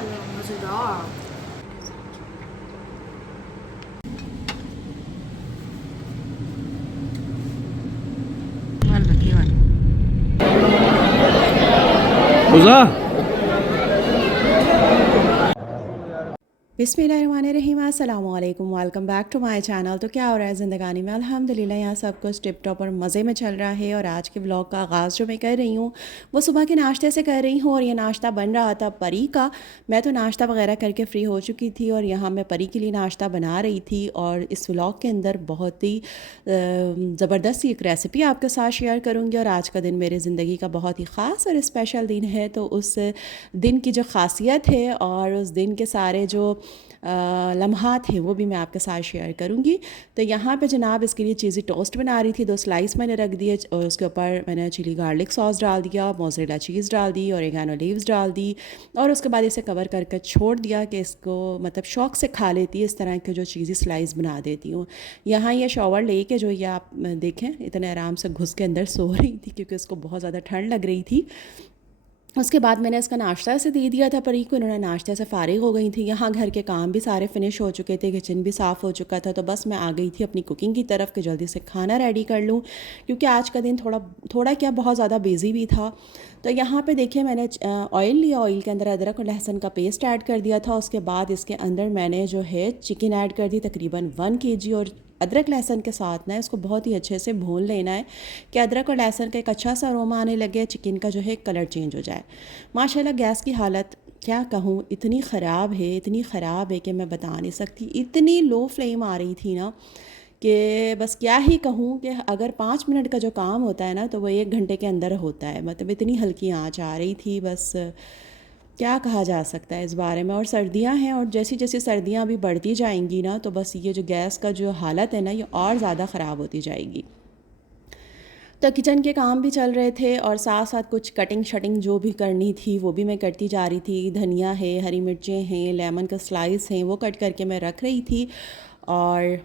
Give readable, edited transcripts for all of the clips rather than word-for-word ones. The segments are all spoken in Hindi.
了，मज़ेदार। Valla qué bueno. Uza. बिस्मिल्लाहिर्रहमानिर्रहीम अस्सलाम वालेकुम welcome back to my channel. तो क्या हो रहा है ज़िंदगानी में? अल्हम्दुलिल्लाह यहाँ सब कुछ टिप टॉप और मज़े में चल रहा है। और आज के व्लॉग का आगाज़ जो मैं कर रही हूँ वो सुबह के नाश्ते से कर रही हूँ। और ये नाश्ता बन रहा था परी का। मैं तो नाश्ता वगैरह करके फ़्री हो चुकी थी और यहाँ मैं परी के लिए नाश्ता बना रही थी। और इस व्लॉग के अंदर बहुत ही ज़बरदस्त एक रेसिपी आपके साथ शेयर करूँगी। और आज का दिन मेरी ज़िंदगी का बहुत ही ख़ास और स्पेशल दिन है। तो उस दिन की जो ख़ासियत है और उस दिन के सारे जो लम्हात हैं वो भी मैं आपके साथ शेयर करूँगी। तो यहाँ पे जनाब इसके लिए चीज़ी टोस्ट बना रही थी। 2 स्लाइस मैंने रख दिए और उसके ऊपर मैंने चिली गार्लिक सॉस डाल दिया, मोज़रेला चीज़ डाल दी, ओरिगानो लीव्स डाल दी। और उसके बाद इसे कवर करके छोड़ दिया कि इसको मतलब शौक़ से खा लेती है। इस तरह के जो चीज़ी स्लाइस बना देती हूँ। यहाँ ये शॉवर लेके जो ये आप देखें इतने आराम से घुस के अंदर सो रही थी क्योंकि उसको बहुत ज़्यादा ठंड लग रही थी। उसके बाद मैंने इसका नाश्ता ऐसे दे दिया था परी को। इन्होंने नाश्ते से फ़ारिग हो गई थी। यहाँ घर के काम भी सारे फिनिश हो चुके थे, किचन भी साफ़ हो चुका था। तो बस मैं आ गई थी अपनी कुकिंग की तरफ कि जल्दी से खाना रेडी कर लूँ क्योंकि आज का दिन थोड़ा थोड़ा क्या बहुत ज़्यादा बिज़ी भी था। तो यहाँ पे देखिए मैंने ऑयल लिया, ऑयल के अंदर अदरक और लहसुन का पेस्ट ऐड कर दिया था। उसके बाद इसके अंदर मैंने जो है चिकन ऐड कर दी तकरीबन 1 केजी। और अदरक लहसुन के साथ ना इसको बहुत ही अच्छे से भून लेना है कि अदरक और लहसुन का एक अच्छा सा अरोमा आने लगे, चिकन का जो है कलर चेंज हो जाए। माशाल्लाह गैस की हालत क्या कहूँ इतनी ख़राब है, इतनी ख़राब है कि मैं बता नहीं सकती। इतनी लो फ्लेम आ रही थी ना कि बस क्या ही कहूँ कि अगर 5 मिनट का जो काम होता है ना तो वो 1 घंटे के अंदर होता है। मतलब इतनी हल्की आँच आ रही थी। बस क्या कहा जा सकता है इस बारे में। और सर्दियां हैं और जैसी जैसी सर्दियां अभी बढ़ती जाएंगी ना तो बस ये जो गैस का जो हालत है ना ये और ज़्यादा ख़राब होती जाएगी। तो किचन के काम भी चल रहे थे और साथ साथ कुछ कटिंग शटिंग जो भी करनी थी वो भी मैं करती जा रही थी। धनिया है, हरी मिर्चें हैं, लेमन का स्लाइस हैं, वो कट करके मैं रख रही थी। और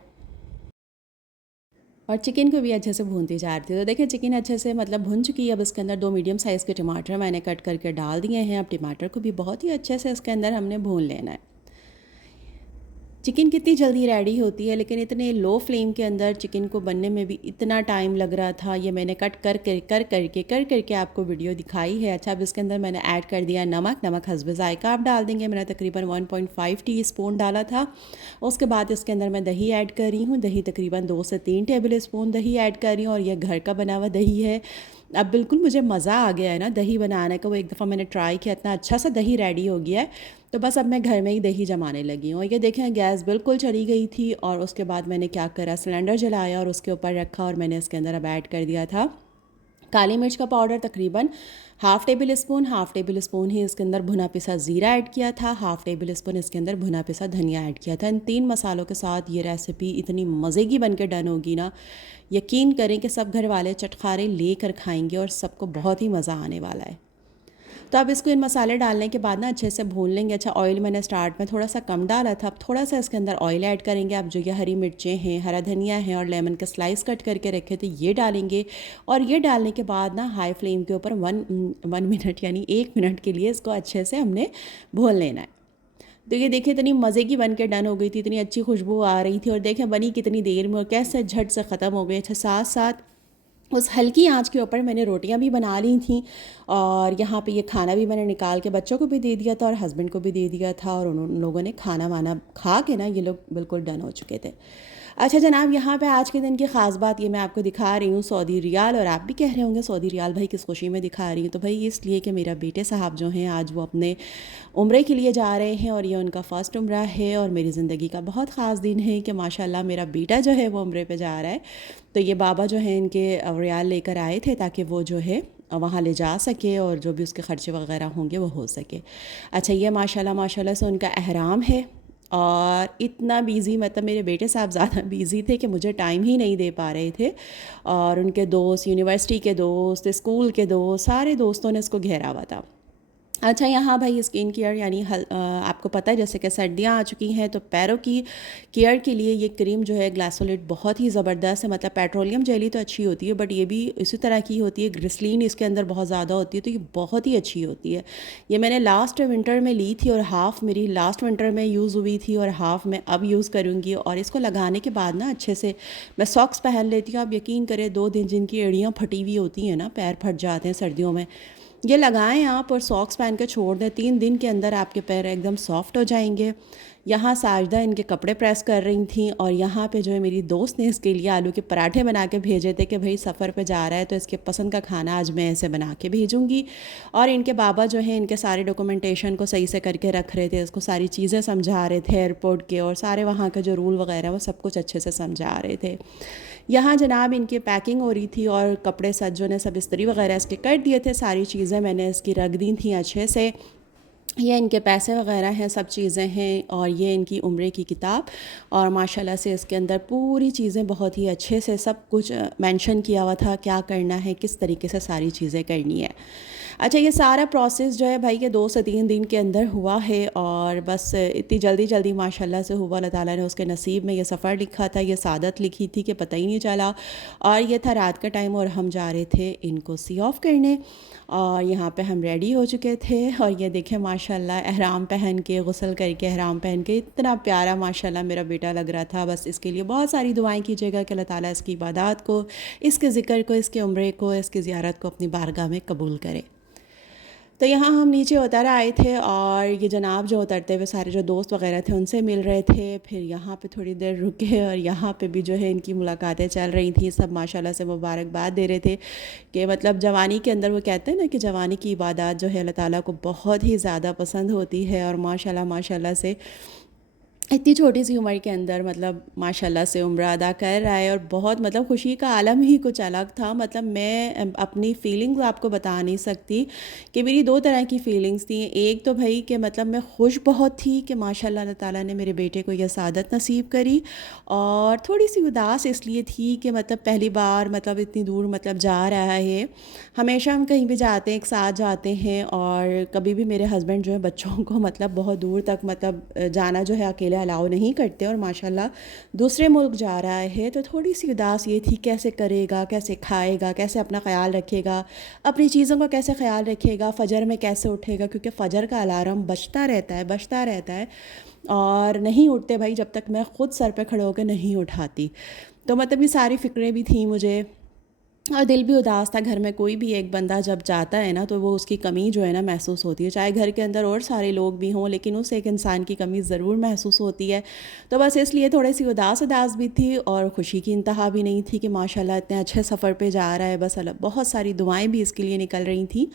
चिकन को भी अच्छे से भूनती जा रही थी। तो देखिए चिकन अच्छे से मतलब भुन चुकी है। अब इसके अंदर 2 मीडियम साइज़ के टमाटर मैंने कट करके डाल दिए हैं। अब टमाटर को भी बहुत ही अच्छे से इसके अंदर हमने भून लेना है। चिकन कितनी जल्दी रेडी होती है लेकिन इतने लो फ्लेम के अंदर चिकन को बनने में भी इतना टाइम लग रहा था। ये मैंने कट कर करके आपको वीडियो दिखाई है। अच्छा अब इसके अंदर मैंने ऐड कर दिया नमक हस्ब ज़ायका आप डाल देंगे। मैंने तकरीबन 1.5 टीस्पून डाला था। उसके बाद इसके अंदर मैं दही ऐड कर रही हूँ। दही तकरीबन 2 से 3 टेबल स्पून दही ऐड कर रही हूँ और यह घर का बना हुआ दही है। अब बिल्कुल मुझे मज़ा आ गया है ना दही बनाने का। वो एक दफ़ा मैंने ट्राई किया, इतना अच्छा सा दही रेडी हो गया है। तो बस अब मैं घर में ही दही जमाने लगी हूँ। ये देखें गैस बिल्कुल चली गई थी। और उसके बाद मैंने क्या करा, सिलेंडर जलाया और उसके ऊपर रखा और मैंने इसके अंदर अब ऐड कर दिया था काली मिर्च का पाउडर तकरीबन हाफ़ टेबल स्पून ही इसके अंदर भुना पिसा ज़ीरा ऐड किया था। हाफ़ टेबल स्पून इसके अंदर भुना पिसा धनिया ऐड किया था। इन 3 मसालों के साथ ये रेसिपी इतनी मज़े की बन के डन होगी ना, यकीन करें कि सब घर वाले चटखारे लेकर खाएंगे और सबको बहुत ही मज़ा आने वाला है। तो अब इसको इन मसाले डालने के बाद ना अच्छे से भून लेंगे। अच्छा ऑयल मैंने स्टार्ट में थोड़ा सा कम डाला था, अब थोड़ा सा इसके अंदर ऑयल ऐड करेंगे। अब जो ये हरी मिर्चें हैं, हरा धनिया है और लेमन के स्लाइस कट करके रखे थे ये डालेंगे। और ये डालने के बाद ना हाई फ्लेम के ऊपर वन मिनट यानी 1 मिनट के लिए इसको अच्छे से हमने भून लेना है। तो ये देखिए इतनी मज़े की बन के डन हो गई थी, इतनी अच्छी खुशबू आ रही थी और देखें बनी कितनी देर में और कैसे झट से ख़त्म हो गई। अच्छा साथ साथ उस हल्की आंच के ऊपर मैंने रोटियां भी बना ली थी। और यहाँ पे ये खाना भी मैंने निकाल के बच्चों को भी दे दिया था और हस्बैंड को भी दे दिया था। और उन लोगों ने खाना वाना खा के ना ये लोग बिल्कुल डन हो चुके थे। अच्छा जनाब यहाँ पे आज के दिन की ख़ास बात ये मैं आपको दिखा रही हूँ सऊदी रियाल। और आप भी कह रहे होंगे सऊदी रियाल भाई किस खुशी में दिखा रही हूँ। तो भाई इसलिए कि मेरा बेटे साहब जो हैं आज वो अपने उम्रे के लिए जा रहे हैं और ये उनका फ़र्स्ट उम्रा है। और मेरी ज़िंदगी का बहुत ख़ास दिन है कि माशाल्लाह मेरा बेटा जो है वो उम्रे पे जा रहा है। तो ये बाबा जो हैं इनके रियाल लेकर आए थे ताकि वो जो है वहाँ ले जा सके और जो भी उसके ख़र्चे वगैरह होंगे वो हो सके। अच्छा ये माशाल्लाह माशाल्लाह से उनका एहराम है। और इतना बिज़ी मतलब मेरे बेटे साहब ज़्यादा बिज़ी थे कि मुझे टाइम ही नहीं दे पा रहे थे। और उनके दोस्त, यूनिवर्सिटी के दोस्त, स्कूल के दोस्त, सारे दोस्तों ने इसको घेरा हुआ था। अच्छा, यहाँ भाई स्किन केयर यानी आपको पता है जैसे कि सर्दियाँ आ चुकी हैं, तो पैरों की केयर के लिए ये क्रीम जो है ग्लासोलिट बहुत ही ज़बरदस्त है। मतलब पेट्रोलियम जेली तो अच्छी होती है, बट ये भी इसी तरह की होती है, ग्लिसरीन इसके अंदर बहुत ज़्यादा होती है, तो ये बहुत ही अच्छी होती है। ये मैंने लास्ट विंटर में ली थी और हाफ़ मेरी लास्ट विंटर में यूज़ हुई थी और हाफ़ मैं अब यूज़ करूँगी। और इसको लगाने के बाद ना अच्छे से मैं सॉक्स पहन लेती हूँ। आप यकीन करें, 2 दिन जिनकी एड़ियाँ फटी हुई होती हैं ना, पैर फट जाते हैं सर्दियों में, ये लगाएं आप और सॉक्स पहन के छोड़ दें, 3 दिन के अंदर आपके पैर एकदम सॉफ्ट हो जाएंगे। यहाँ साजदा इनके कपड़े प्रेस कर रही थी और यहाँ पे जो है मेरी दोस्त ने इसके लिए आलू के पराठे बना के भेजे थे कि भाई सफ़र पे जा रहा है तो इसके पसंद का खाना आज मैं ऐसे बना के भेजूँगी। और इनके बाबा जो है इनके सारे डॉक्यूमेंटेशन को सही से करके रख रहे थे, इसको सारी चीज़ें समझा रहे थे एयरपोर्ट के, और सारे वहाँ के जो रूल वगैरह वो सब कुछ अच्छे से समझा रहे थे। यहाँ जनाब इनकी पैकिंग हो रही थी और कपड़े सज्जों ने सब इस्त्री वगैरह इसके कर दिए थे, सारी चीज़ें मैंने इसकी रख दी थी अच्छे से। ये इनके पैसे वगैरह हैं, सब चीज़ें हैं, और ये इनकी उम्रे की किताब। और माशाल्लाह से इसके अंदर पूरी चीज़ें बहुत ही अच्छे से सब कुछ मेंशन किया हुआ था, क्या करना है, किस तरीके से सारी चीज़ें करनी है। अच्छा, ये सारा प्रोसेस जो है भाई ये 2 से 3 दिन के अंदर हुआ है, और बस इतनी जल्दी जल्दी माशाल्लाह से हुआ। अल्लाह ताला ने उसके नसीब में ये सफ़र लिखा था, ये सादत लिखी थी कि पता ही नहीं चला। और ये था रात का टाइम और हम जा रहे थे इनको सी ऑफ करने, और यहाँ पे हम रेडी हो चुके थे। और ये देखें माशाल्लाह एहराम पहन के, गुस्ल करके एहराम पहन के, इतना प्यारा माशाल्लाह मेरा बेटा लग रहा था। बस इसके लिए बहुत सारी दुआएं कीजिएगा कि अल्लाह ताला इसकी इबादत को, इसके ज़िक्र को, इसके उम्रे को, इसकी ज़ियारत को अपनी बारगाह में कबूल करे। तो यहाँ हम नीचे उतर आए थे और ये जनाब जो उतरते हुए सारे जो दोस्त वगैरह थे उनसे मिल रहे थे। फिर यहाँ पे थोड़ी देर रुके और यहाँ पे भी जो है इनकी मुलाकातें चल रही थी। सब माशाल्लाह से मुबारकबाद दे रहे थे कि मतलब जवानी के अंदर वो कहते हैं ना कि जवानी की इबादत जो है अल्लाह ताला को बहुत ही ज़्यादा पसंद होती है। और माशाल्लाह माशाल्लाह से इतनी छोटी सी उम्र के अंदर मतलब माशाल्लाह से उम्र अदा कर रहा है, और बहुत मतलब खुशी का आलम ही कुछ अलग था। मतलब मैं अपनी फ़ीलिंग्स आपको बता नहीं सकती कि मेरी 2 तरह की फ़ीलिंग्स थी। एक तो भाई कि मतलब मैं खुश बहुत थी कि माशाल्लाह अल्लाह ताला ने मेरे बेटे को यह सादत नसीब करी, और थोड़ी सी उदास इसलिए थी कि मतलब पहली बार मतलब इतनी दूर मतलब जा रहा है। हमेशा हम कहीं भी जाते हैं एक साथ जाते हैं, और कभी भी मेरे हस्बैंड जो है बच्चों को मतलब बहुत दूर तक मतलब जाना जो है अकेले अलाउ नहीं करते, और माशाल्लाह दूसरे मुल्क जा रहा है तो थोड़ी सी उदास ये थी कैसे करेगा, कैसे खाएगा, कैसे अपना ख्याल रखेगा, अपनी चीज़ों का कैसे ख्याल रखेगा, फ़जर में कैसे उठेगा, क्योंकि फ़जर का अलार्म बजता रहता है और नहीं उठते भाई जब तक मैं ख़ुद सर पे खड़े होकर नहीं उठाती। तो मतलब ये सारी फ़िक्रें भी थी मुझे, और दिल भी उदास था। घर में कोई भी एक बंदा जब जाता है ना तो वो उसकी कमी जो है ना महसूस होती है, चाहे घर के अंदर और सारे लोग भी हों, लेकिन उस एक इंसान की कमी ज़रूर महसूस होती है। तो बस इसलिए थोड़ी सी उदास उदास भी थी, और ख़ुशी की इंतहा भी नहीं थी कि माशाल्लाह इतने अच्छे सफ़र पे जा रहा है। बस बहुत सारी दुआएं भी इसके लिए निकल रही थी।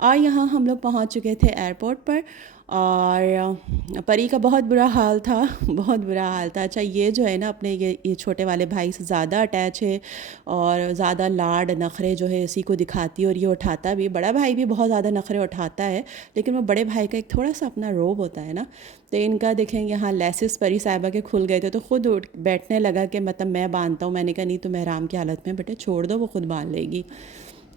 और यहाँ हम लोग पहुँच चुके थे एयरपोर्ट पर, और परी का बहुत बुरा हाल था, बहुत बुरा हाल था। अच्छा, ये जो है ना अपने ये छोटे वाले भाई से ज़्यादा अटैच है, और ज़्यादा लाड नखरे जो है इसी को दिखाती है, और ये उठाता भी। बड़ा भाई भी बहुत ज़्यादा नखरे उठाता है, लेकिन वो बड़े भाई का एक थोड़ा सा अपना रोब होता है ना। तो इनका देखें यहाँ लेसिस परी साहिबा के खुल गए थे, तो ख़ुद उठ बैठने लगा कि मतलब मैं बांधता हूँ। मैंने कहा नहीं, तुम एहराम की हालत में बेटे छोड़ दो, वो खुद बांध लेगी।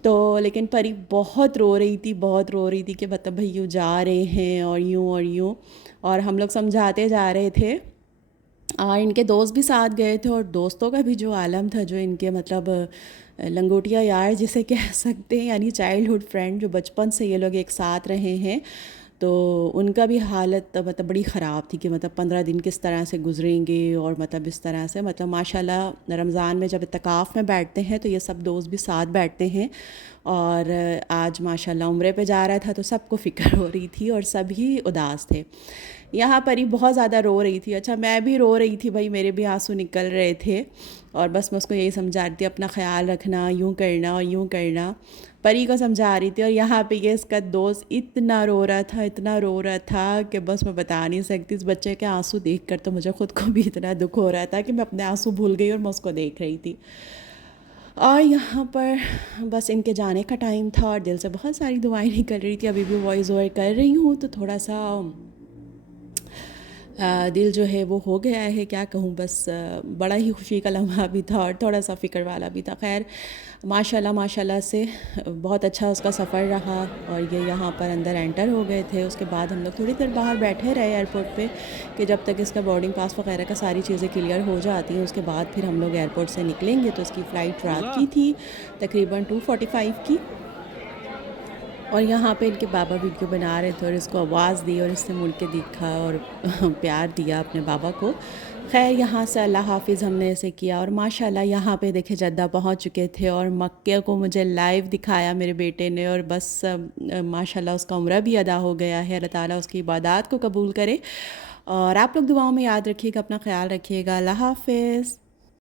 तो लेकिन परी बहुत रो रही थी, बहुत रो रही थी कि मतलब भाई यूँ जा रहे हैं और यूँ और यूँ, और हम लोग समझाते जा रहे थे। और इनके दोस्त भी साथ गए थे, और दोस्तों का भी जो आलम था, जो इनके मतलब लंगोटिया यार जिसे कह सकते हैं, यानी चाइल्डहुड फ्रेंड, जो बचपन से ये लोग एक साथ रहे हैं, तो उनका भी हालत मतलब बड़ी ख़राब थी कि मतलब 15 दिन किस तरह से गुजरेंगे। और मतलब इस तरह से मतलब माशाल्लाह रमज़ान में जब इत्तिकाफ़ में बैठते हैं तो ये सब दोस्त भी साथ बैठते हैं। और आज माशाल्लाह उम्रे पे जा रहा था तो सबको फ़िक्र हो रही थी और सभी उदास थे। यहाँ पर ही बहुत ज़्यादा रो रही थी। अच्छा, मैं भी रो रही थी भाई, मेरे भी आंसू निकल रहे थे, और बस मैं उसको यही समझा रही थी अपना ख्याल रखना, यूँ करना और यूँ करना, परी को समझा रही थी। और यहाँ पे ये इसका दोस्त इतना रो रहा था, इतना रो रहा था कि बस मैं बता नहीं सकती। इस बच्चे के आंसू देखकर तो मुझे ख़ुद को भी इतना दुख हो रहा था कि मैं अपने आंसू भूल गई और मैं उसको देख रही थी। और यहाँ पर बस इनके जाने का टाइम था और दिल से बहुत सारी दुआएं निकल रही थी। अभी भी वॉइस ओवर कर रही हूँ तो थोड़ा सा दिल जो है वो हो गया है, क्या कहूँ, बस बड़ा ही खुशी का लम्हा भी था और थोड़ा सा फ़िक्र वाला भी था। ख़ैर माशाल्लाह माशाल्लाह से बहुत अच्छा उसका सफ़र रहा और ये यहाँ पर अंदर एंटर हो गए थे। उसके बाद हम लोग थोड़ी देर बाहर बैठे रहे एयरपोर्ट पे कि जब तक इसका बोर्डिंग पास वग़ैरह का सारी चीज़ें क्लियर हो जाती हैं, उसके बाद फिर हम लोग एयरपोर्ट से निकलेंगे। तो इसकी फ़्लाइट रात की थी, तकरीबन 2:45 की। और यहाँ पे इनके बाबा वीडियो बना रहे थे और इसको आवाज़ दी और इसने मुड़ के देखा और प्यार दिया अपने बाबा को। ख़ैर यहाँ से अल्लाह हाफ़िज़ हमने ऐसे किया और माशाल्लाह यहाँ पे देखे जद्दा पहुँच चुके थे और मक्के को मुझे लाइव दिखाया मेरे बेटे ने और बस माशाल्लाह उसका उम्रा भी अदा हो गया है। अल्लाह ताला उसकी इबादत को कबूल करे और आप लोग दुआओं में याद रखिएगा, अपना ख़्याल रखिएगा। अल्लाह हाफ़िज़।